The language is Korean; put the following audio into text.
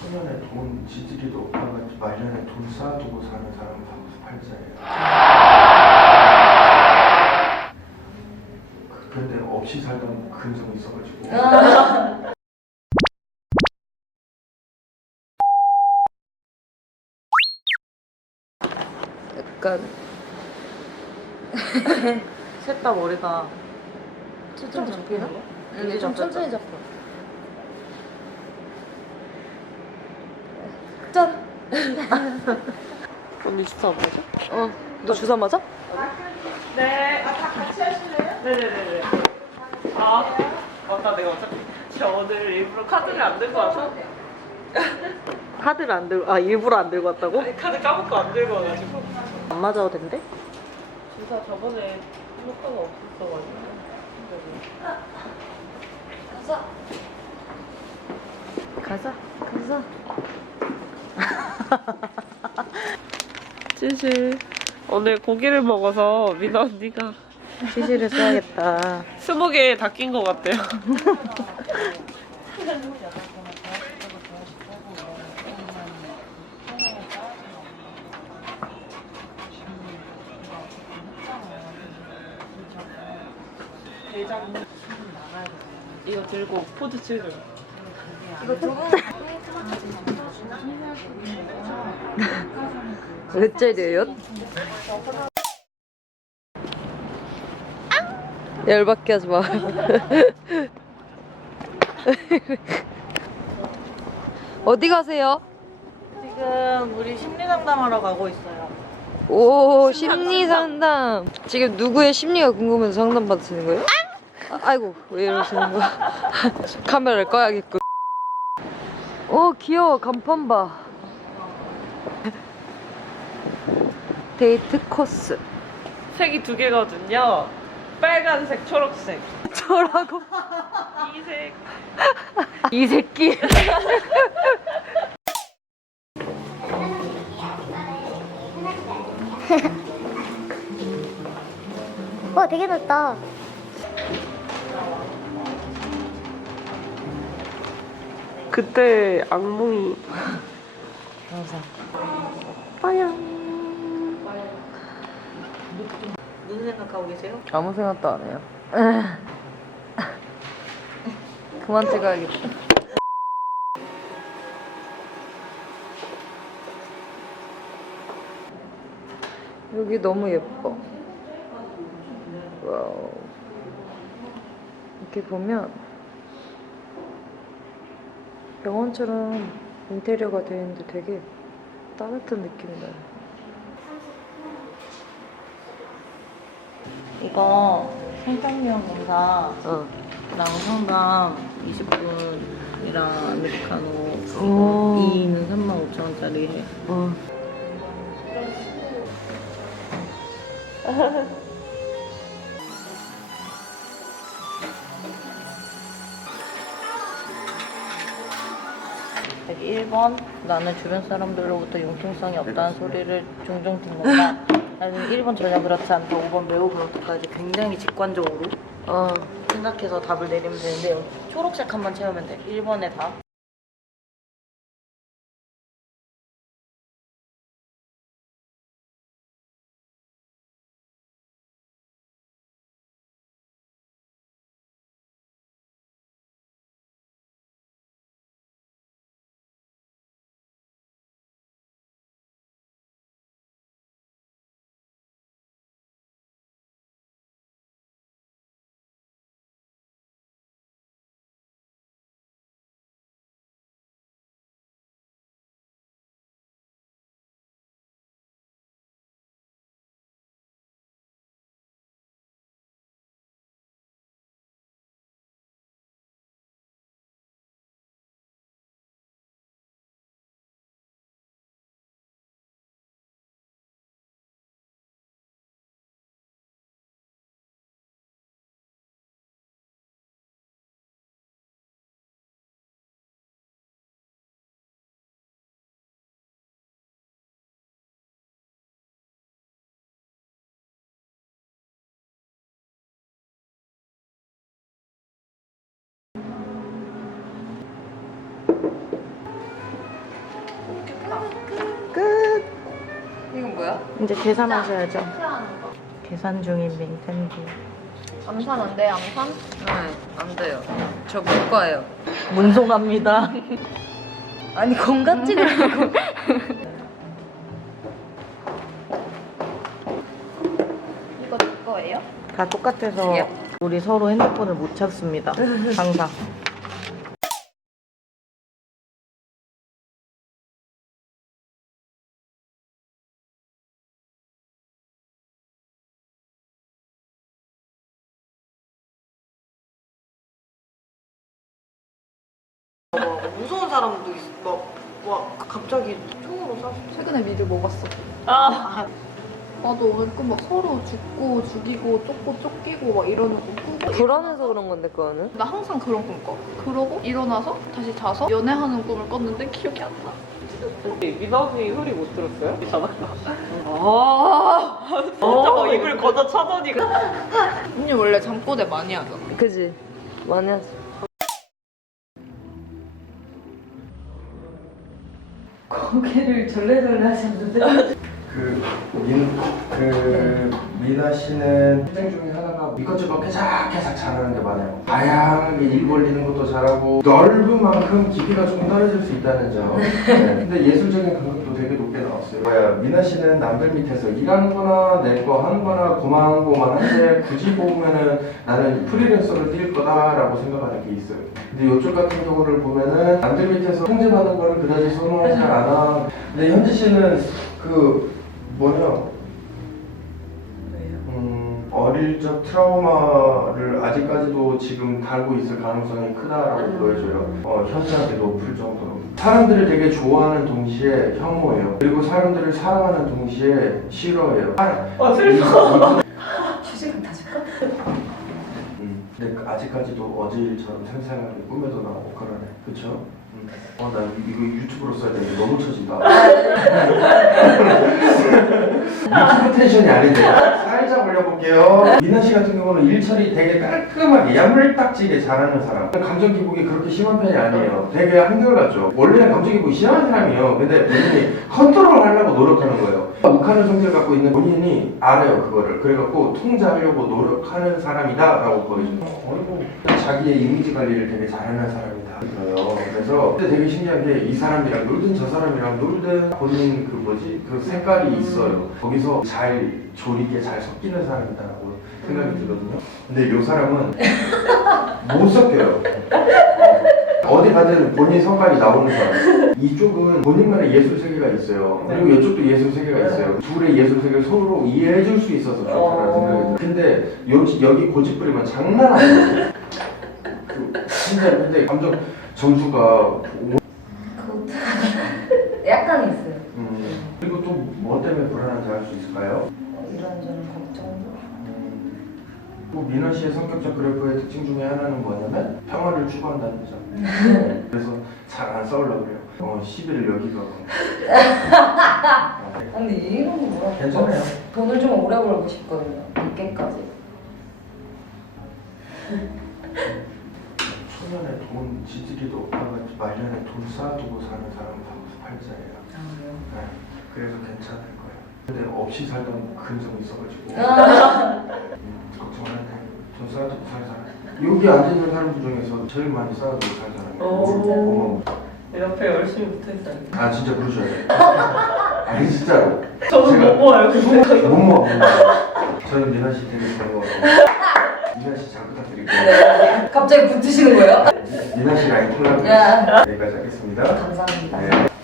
초년에 돈 지지리도 없다가 말년에 돈 쌓아두고 사는 사람 팔자예요. 그- 그런데 없이 살던 근성이 있어가지고 약간 셋다 머리가 초점 잡히나? 이게 좀좀 천천히 잡혀. 짠. 언니 주사 뭐죠? 어, 너 주사 맞아? 네. 아, 다 같이 하실래요? 네네네네. 아, 맞다. 내가 어차피 저 오늘 일부러 카드를 안 들고 와서. 카드를 안 들고, 아, 일부러 안 들고 왔다고? 아니, 카드 까먹고 안 들고 와가지고. 안 맞아도 된대? 주사 저번에 효과가 없었어가지고. 가자. 가자. 찌질. 오늘 고기를 먹어서 민아 언니가 치즈를 써야겠다. 스무 개 다 낀 것 같아요. 이거 들고 포즈 찍으려. 몇 짜리예요? 열받게 하지 마. 어디 가세요? 지금 우리 심리 상담하러 가고 있어요. 오 심리 상담. 지금 누구의 심리가 궁금해서 상담 받으시는 거예요? 아, 아이고 왜 이러시는 거야? 카메라를 꺼야겠군. 오 귀여워 간판 봐. 데이트 코스. 색이 두 개거든요. 빨간색, 초록색. 저라고 이색. 이 새끼. 와 되게 넓다. 그때 악몽이 항상. 무슨 생각하고 계세요? 아무 생각도 안 해요. 그만 찍어야겠다. 여기 너무 예뻐. 와우. 이렇게 보면 병원처럼 인테리어가 되어 있는데 되게 따뜻한 느낌이 나요. 이거 성장미용 검사 어. 랑 성감 20분이랑 아메리카노 오. 2는 35,000원짜리 해. 어. 1번 나는 주변 사람들로부터 융통성이 없다는 소리를 종종 듣는다. 나는 1번 전혀 그렇지 않다. 5번 매우 그렇다까지 굉장히 직관적으로 어. 생각해서 답을 내리면 되는데 초록색 한번 채우면 돼. 1번에 답. 이제 계산하셔야죠. 계산 중인 민텐디. 암산 안 돼요, 암산? 네, 안 돼요. 저 문과예요. 문송합니다. 아니 건강 찍으라고. 이거 내 거예요? 다 똑같아서 예. 우리 서로 핸드폰을 못 찾습니다. 항상. 무서운 사람도 있어. 막, 막 갑자기 총으로 쏴. 최근에 미드 먹었어. 아, 나도 오늘 꿈막 서로 죽고 죽이고 쫓고 쫓기고 막 이러는 거 꾸고. 불안해서 그런 건데 그거는. 나 항상 그런 꿈 꿔. 그러고 일어나서 다시 자서 연애하는 꿈을 꿨는데 기억이 안 나. 미나언니 소리 못 들었어요? 전화가. 아, 진짜 막 입을 걷어 차더니. 언니 원래 잠꼬대 많이 하잖아. 그지? 많이 하지. 고개를 절레절레 하셨는데. 그, 민, 그 미나 씨는 학생 중에 하나가 이것저것 깨작깨작 잘하는 게 많아요. 다양하게 일 벌리는 것도 잘하고 넓은 만큼 깊이가 좀 떨어질 수 있다는 점. 네. 근데 예술적인 감각도 되게 높게 나왔어요. 뭐야, 미나 씨는 남들 밑에서 일하는 거나 내 거 하는 거나 고만고만 한데 굳이 보면은 나는 프리랜서를 뛸 거다라고 생각하는 게 있어요. 근데 이쪽 같은 경우를 보면은 남들 밑에서 통제받는 거는 그다지 선호하지 않아. 근데 현지 씨는 그 뭐냐 음, 어릴 적 트라우마를 아직까지도 지금 달고 있을 가능성이 크다라고 보여져요. 어, 현저하게 높을 정도로. 사람들을 되게 좋아하는 동시에 혐오해요. 그리고 사람들을 사랑하는 동시에 싫어해요. 아, 슬퍼. 휴지금 다 줄까? 음, 근데 그 아직까지도 어제 일처럼 생생하게 꿈에도 나오고 그러네. 그쵸? 음. 어, 나 이거 유튜브로 써야 되는데 너무 처진다. 유튜브 텐션이 아닌데. 올려볼게요. 미나 씨 같은 경우는 일 처리 되게 깔끔하게 야물딱지게 잘하는 사람. 감정 기복이 그렇게 심한 편이 아니에요. 되게 한결같죠. 원래는 감정 기복이 심한 사람이에요. 근데 본인이 컨트롤 하려고 노력하는 거예요. 욱하는 성질 갖고 있는 본인이 알아요, 그거를. 그래갖고 통제하려고 노력하는 사람이다라고 보여줘요. 어이구. 자기의 이미지 관리를 되게 잘하는 사람이다. 그래요. 그래서 근데 되게 신기한 게 이 사람이랑 놀든 저 사람이랑 놀든 본인 그 뭐지 그 색깔이 있어요. 거기서 잘 조리게 잘 섞이는 사람이다라고 생각이 들거든요. 근데 이 사람은 못 섞여요. 어디 가든 본인 성깔이 나오는 사람. 이쪽은 본인만의 예술 세계가 있어요. 그리고 이쪽도 예술 세계가 있어요. 둘의 예술 세계를 서로 이해해 줄 수 있어서 좋다는 생각이 들어요. 근데 요, 여기 고집 부리면 장난 아니에요. 그, 진짜 근데 감정 점수가 오- 그것도 약간 있어요. 음, 그리고 또 뭐 때문에 불안한지 알 수 있을까요? 이런저런 걱정. 음, 또 민원 씨의 성격적 그래프의 특징 중에 하나는 뭐냐면 평화를 추구한다는 거죠. 네, 그래서 잘 안 싸우려고 그래요. 어, 시비를 여기가. 어, 근데 이런 거 뭐야? 괜찮아요. 돈을 좀 오래 벌고 싶거든요. 6개까지. 초년에 돈 지지기도 없다가 말년에 돈 쌓아두고 사는 사람 다섯 팔자예요. 아, 그래요? 네, 그래서 괜찮을 거예요. 근데 없이 살던 근성이 있어가지고 음, 걱정하네. 돈 쌓아두고 살 사람. 여기 앉아있는 사람 중에서 제일 많이 쌓아두고 살 사람이에요. 오. 어머. 옆에 열심히 붙어있어요. 아 진짜 그러셔야 돼요. 아니 진짜로. 제가- 못 모아요, 근데. 못 먹어. 저는 미나 씨 되게 잘 먹어요. 미나 씨잘 부탁드릴게요. 갑자기 붙으시는 거예요? 미나 씨 라인 야. 여기까지 하겠습니다. 감사합니다. 네.